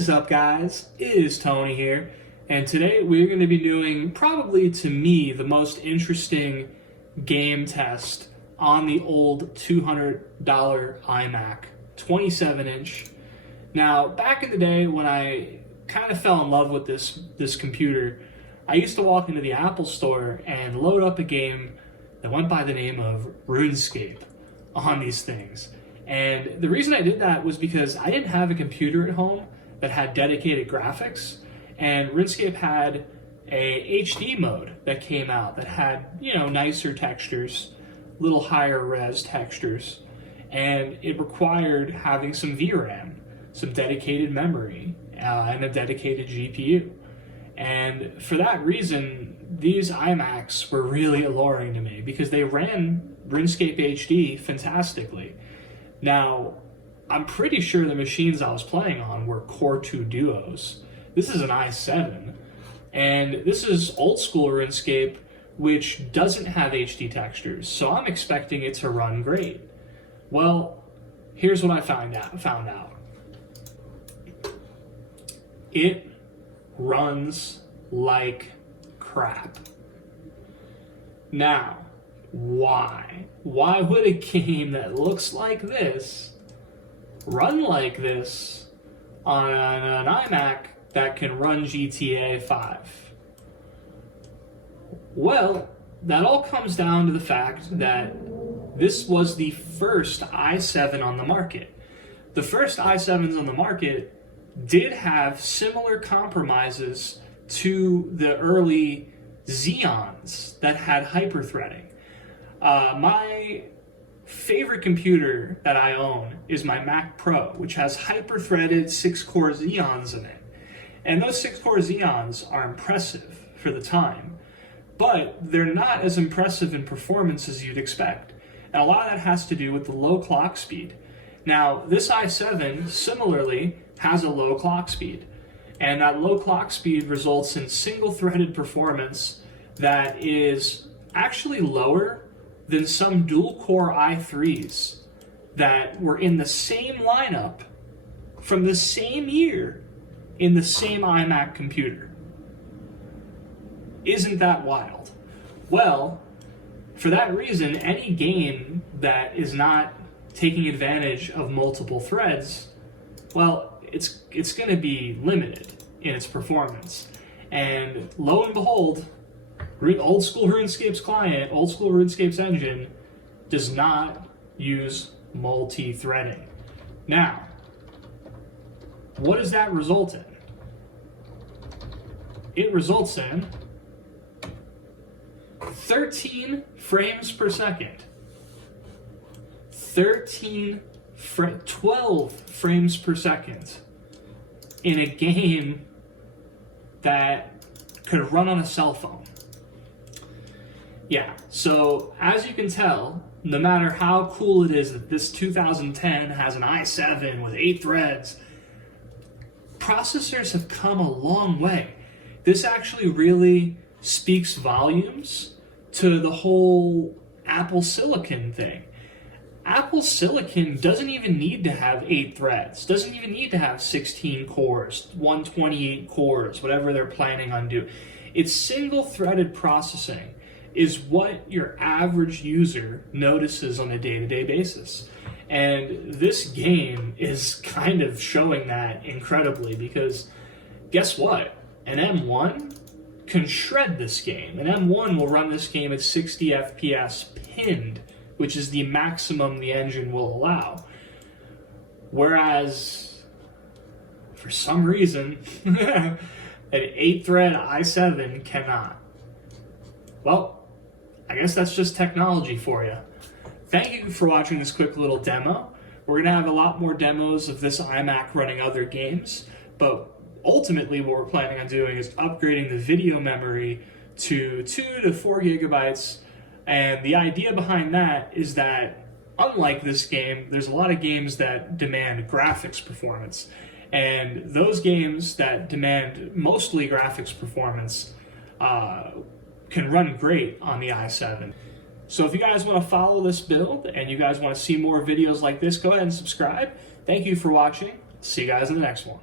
is up, guys? It is Tony here, and today we're going to be doing probably to me the most interesting game test on the old $200 iMac 27-inch. Now, back in the day when I kind of fell in love with this computer, I used to walk into the Apple store and load up a game that went by the name of RuneScape on these things. And the reason I did that was because I didn't have a computer at home that had dedicated graphics, and RuneScape had a HD mode that came out that had, nicer textures, little higher res textures, and it required having some VRAM, some dedicated memory, and a dedicated GPU. And for that reason, these iMacs were really alluring to me because they ran RuneScape HD fantastically. Now, I'm pretty sure the machines I was playing on were Core 2 Duos. This is an i7, and this is old school RuneScape, which doesn't have HD textures, so I'm expecting it to run great. Well, here's what I found out. It runs like crap. Now, why? Why would a game that looks like this run like this on an iMac that can run GTA 5? Well, that all comes down to the fact that this was the first i7 on the market. The first i7s on the market did have similar compromises to the early Xeons that had hyperthreading. My favorite computer that I own is my Mac Pro, which has hyper-threaded 6-core Xeons in it. And those 6-core Xeons are impressive for the time, but they're not as impressive in performance as you'd expect. And a lot of that has to do with the low clock speed. Now, this i7 similarly has a low clock speed, and that low clock speed results in single-threaded performance that is actually lower than some dual-core i3s that were in the same lineup from the same year in the same iMac computer. Isn't that wild? Well, for that reason, any game that is not taking advantage of multiple threads, well, it's going to be limited in its performance. And lo and behold, old school RuneScape's client, old school RuneScape's engine, does not use multi-threading. Now, what does that result in? It results in 13 frames per second. 12 frames per second in a game that could run on a cell phone. Yeah, so as you can tell, no matter how cool it is that this 2010 has an i7 with 8 threads, processors have come a long way. This actually really speaks volumes to the whole Apple Silicon thing. Apple Silicon doesn't even need to have 8 threads, doesn't even need to have 16 cores, 128 cores, whatever they're planning on doing. It's single-threaded processing is what your average user notices on a day-to-day basis. And this game is kind of showing that incredibly, because guess what? An M1 can shred this game. An M1 will run this game at 60 FPS pinned, which is the maximum the engine will allow. Whereas, for some reason, an 8-thread i7 cannot. Well, I guess that's just technology for you. Thank you for watching this quick little demo. We're going to have a lot more demos of this iMac running other games, but ultimately what we're planning on doing is upgrading the video memory to 2 to 4 gigabytes. And the idea behind that is that, unlike this game, there's a lot of games that demand graphics performance. And those games that demand mostly graphics performance can run great on the i7. So if you guys want to follow this build and you guys want to see more videos like this, go ahead and subscribe. Thank you for watching. See you guys in the next one.